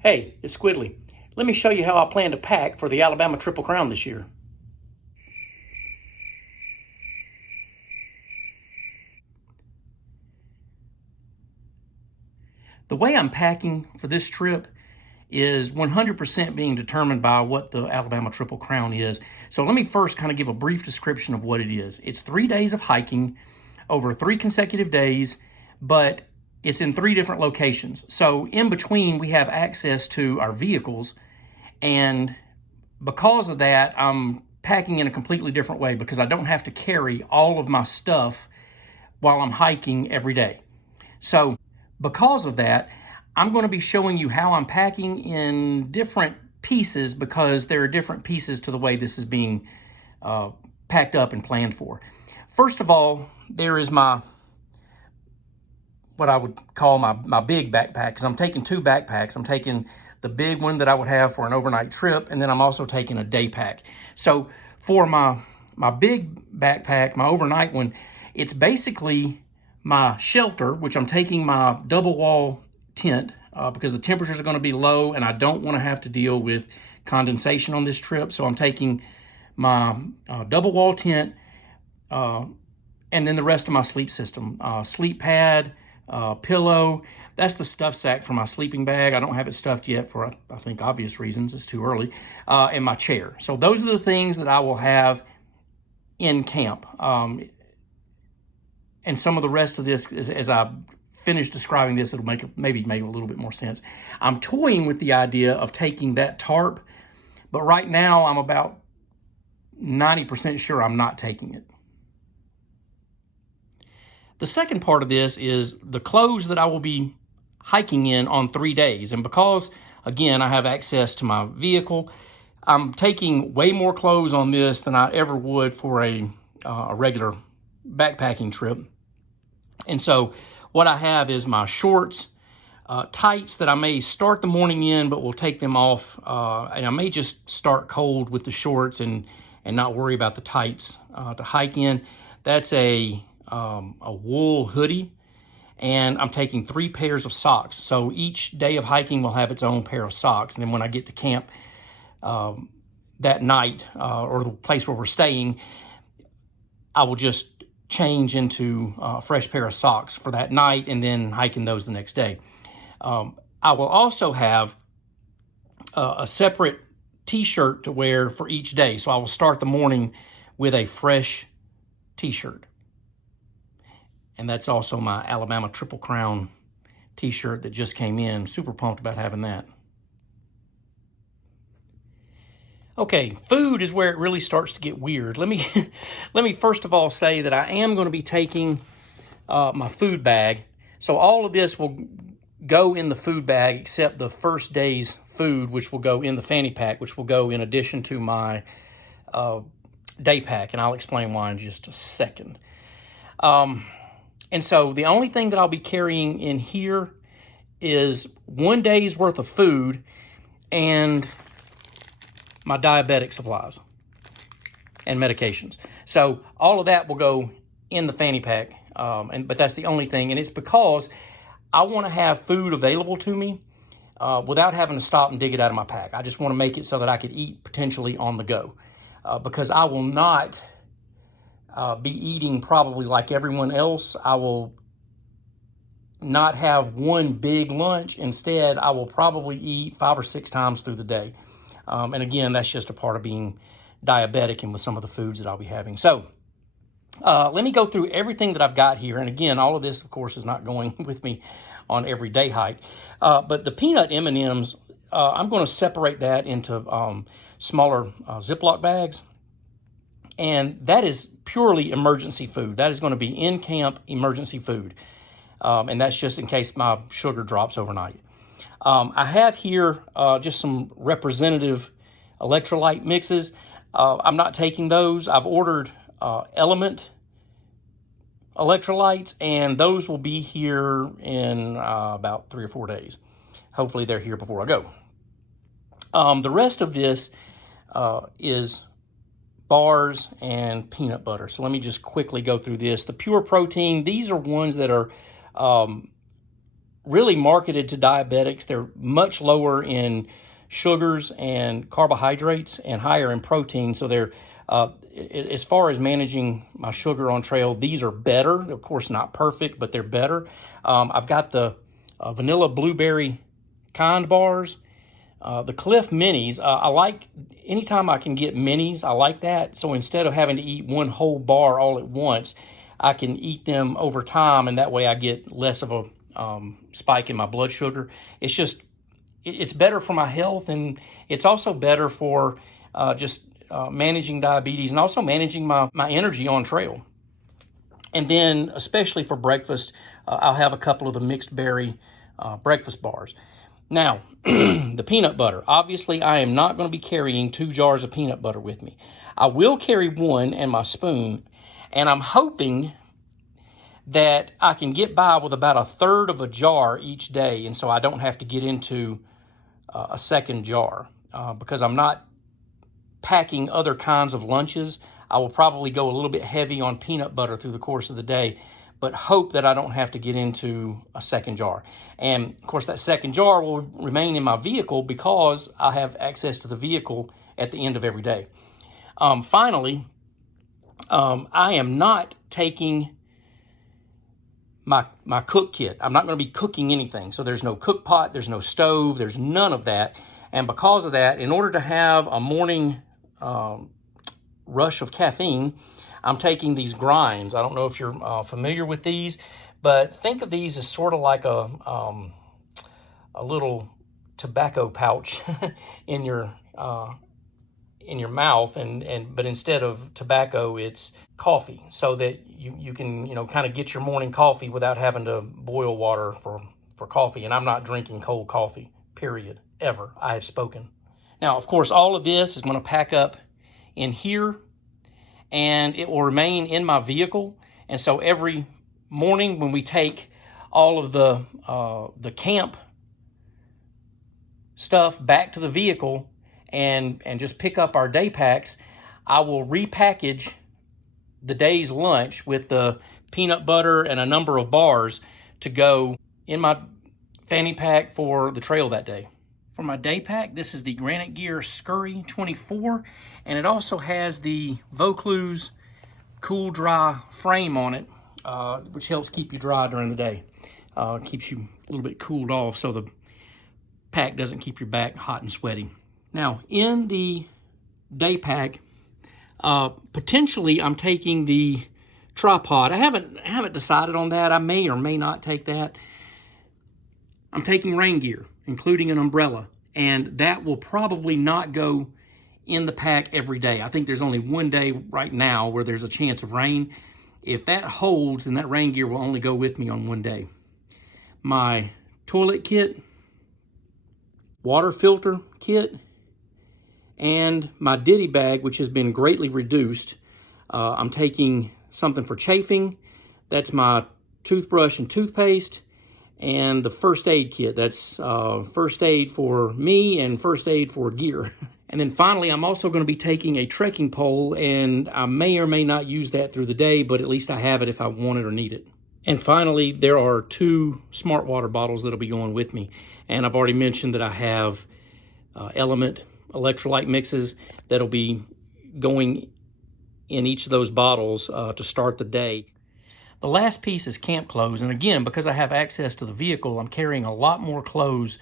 Hey, it's Squidly. Let me show you how I plan to pack for the Alabama Triple Crown this year. The way I'm packing for this trip is 100% being determined by what the Alabama Triple Crown is. So let me first kind of give a brief description of what it is. It's 3 days of hiking over 3 consecutive days, but it's in 3 different locations. So in between, we have access to our vehicles, and because of that, I'm packing in a completely different way because I don't have to carry all of my stuff while I'm hiking every day. So because of that, I'm going to be showing you how I'm packing in different pieces because there are different pieces to the way this is being packed up and planned for. First of all, there is what I would call my big backpack, because I'm taking 2 backpacks. I'm taking the big one that I would have for an overnight trip, and then I'm also taking a day pack. So for my big backpack, my overnight one, it's basically my shelter, which I'm taking my double wall tent because the temperatures are going to be low and I don't want to have to deal with condensation on this trip. So I'm taking my double wall tent and then the rest of my sleep system, sleep pad, pillow. That's the stuff sack for my sleeping bag. I don't have it stuffed yet for, I think, obvious reasons. It's too early. And my chair. So those are the things that I will have in camp. And some of the rest of this, as I finish describing this, it'll maybe make a little bit more sense. I'm toying with the idea of taking that tarp, but right now I'm about 90% sure I'm not taking it. The second part of this is the clothes that I will be hiking in on 3 days. And because, again, I have access to my vehicle, I'm taking way more clothes on this than I ever would for a regular backpacking trip. And so what I have is my shorts, tights that I may start the morning in, but will take them off. And I may just start cold with the shorts and not worry about the tights to hike in. That's a wool hoodie, and I'm taking 3 pairs of socks. So each day of hiking will have its own pair of socks. And then when I get to camp that night or the place where we're staying, I will just change into a fresh pair of socks for that night and then hiking those the next day. I will also have a separate t-shirt to wear for each day. So I will start the morning with a fresh t-shirt. And that's also my Alabama Triple Crown t-shirt that just came in. Super pumped about having that. Okay, food is where it really starts to get weird. Let me first of all say that I am going to be taking my food bag. So all of this will go in the food bag except the first day's food, which will go in the fanny pack, which will go in addition to my day pack. And I'll explain why in just a second. And so the only thing that I'll be carrying in here is 1 day's worth of food and my diabetic supplies and medications. So all of that will go in the fanny pack, but that's the only thing. And it's because I want to have food available to me without having to stop and dig it out of my pack. I just want to make it so that I could eat potentially on the go because I will not be eating probably like everyone else. I will not have one big lunch. Instead, I will probably eat 5 or 6 times through the day. And again, that's just a part of being diabetic and with some of the foods that I'll be having. So let me go through everything that I've got here. And again, all of this, of course, is not going with me on every day hike. But the peanut M&Ms, I'm going to separate that into smaller Ziploc bags. And that is purely emergency food. That is going to be in-camp emergency food. And that's just in case my sugar drops overnight. I have here just some representative electrolyte mixes. I'm not taking those. I've ordered Element electrolytes, and those will be here in about 3 or 4 days. Hopefully they're here before I go. The rest of this is bars and peanut butter. So let me just quickly go through this. The Pure Protein, these are ones that are really marketed to diabetics. They're much lower in sugars and carbohydrates and higher in protein. So they're, as far as managing my sugar on trail, these are better. Of course, not perfect, but they're better. I've got the vanilla blueberry kind bars. The Cliff Minis, I like, anytime I can get minis, I like that. So instead of having to eat one whole bar all at once, I can eat them over time, and that way I get less of a spike in my blood sugar. It's just, it's better for my health, and it's also better for managing diabetes and also managing my energy on trail. And then, especially for breakfast, I'll have a couple of the mixed berry breakfast bars. Now, the peanut butter. Obviously, I am not going to be carrying 2 jars of peanut butter with me. I will carry one and my spoon, and I'm hoping that I can get by with about 1/3 of a jar each day, and so I don't have to get into a second jar because I'm not packing other kinds of lunches. I will probably go a little bit heavy on peanut butter through the course of the day, but hope that I don't have to get into a second jar. And of course, that second jar will remain in my vehicle because I have access to the vehicle at the end of every day. Finally, I am not taking my cook kit. I'm not going to be cooking anything. So there's no cook pot, there's no stove, there's none of that. And because of that, in order to have a morning rush of caffeine, I'm taking these grinds. I don't know if you're familiar with these, but think of these as sort of like a little tobacco pouch in your mouth, but instead of tobacco, it's coffee, so that you can kind of get your morning coffee without having to boil water for coffee. And I'm not drinking cold coffee, period, ever. I have spoken. Now, of course, all of this is going to pack up in here, and it will remain in my vehicle. And so every morning when we take all of the camp stuff back to the vehicle and just pick up our day packs, I will repackage the day's lunch with the peanut butter and a number of bars to go in my fanny pack for the trail that day. For my day pack, this is the Granite Gear Scurry 24, and it also has the Vaucluse Cool Dry frame on it, which helps keep you dry during the day. Keeps you a little bit cooled off so the pack doesn't keep your back hot and sweaty. Now, in the day pack, potentially I'm taking the tripod. I haven't decided on that. I may or may not take that. I'm taking rain gear, including an umbrella, and that will probably not go in the pack every day. I think there's only one day right now where there's a chance of rain. If that holds, then that rain gear will only go with me on one day. My toilet kit, water filter kit, and my ditty bag, which has been greatly reduced. I'm taking something for chafing. That's my toothbrush and toothpaste, and the first aid kit. That's first aid for me and first aid for gear. And then finally, I'm also going to be taking a trekking pole, and I may or may not use that through the day, but at least I have it if I want it or need it. And finally, there are 2 smart water bottles that'll be going with me. And I've already mentioned that I have Element electrolyte mixes that'll be going in each of those bottles to start the day. The last piece is camp clothes. And again, because I have access to the vehicle, I'm carrying a lot more clothes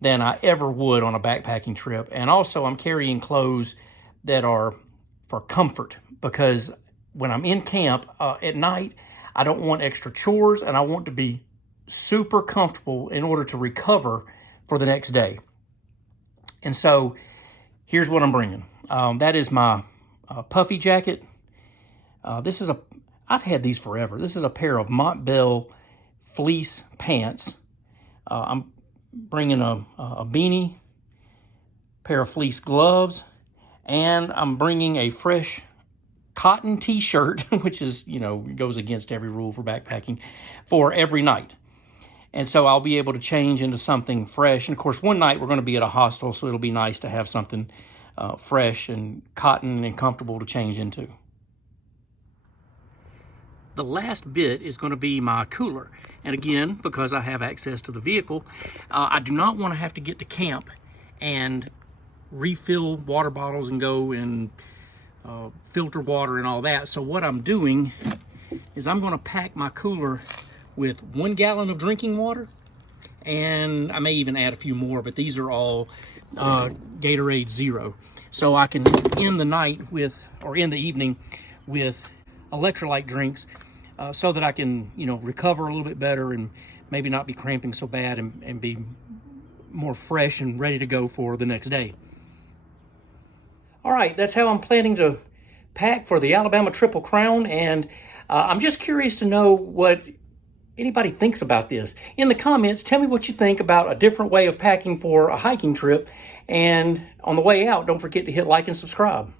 than I ever would on a backpacking trip. And also I'm carrying clothes that are for comfort, because when I'm in camp at night, I don't want extra chores, and I want to be super comfortable in order to recover for the next day. And so here's what I'm bringing. That is my puffy jacket. I've had these forever. This is a pair of Montbell fleece pants. I'm bringing a beanie, pair of fleece gloves, and I'm bringing a fresh cotton t-shirt, which is, goes against every rule for backpacking, for every night. And so I'll be able to change into something fresh. And of course, one night we're going to be at a hostel, so it'll be nice to have something fresh and cotton and comfortable to change into. The last bit is going to be my cooler. And again, because I have access to the vehicle, I do not want to have to get to camp and refill water bottles and go and filter water and all that. So what I'm doing is I'm going to pack my cooler with 1 gallon of drinking water, and I may even add a few more, but these are all Gatorade Zero. So I can end the night with, or end the evening with, electrolyte drinks so that I can, recover a little bit better and maybe not be cramping so bad and be more fresh and ready to go for the next day. All right, that's how I'm planning to pack for the Alabama Triple Crown, and I'm just curious to know what anybody thinks about this. In the comments, tell me what you think about a different way of packing for a hiking trip, and on the way out, don't forget to hit like and subscribe.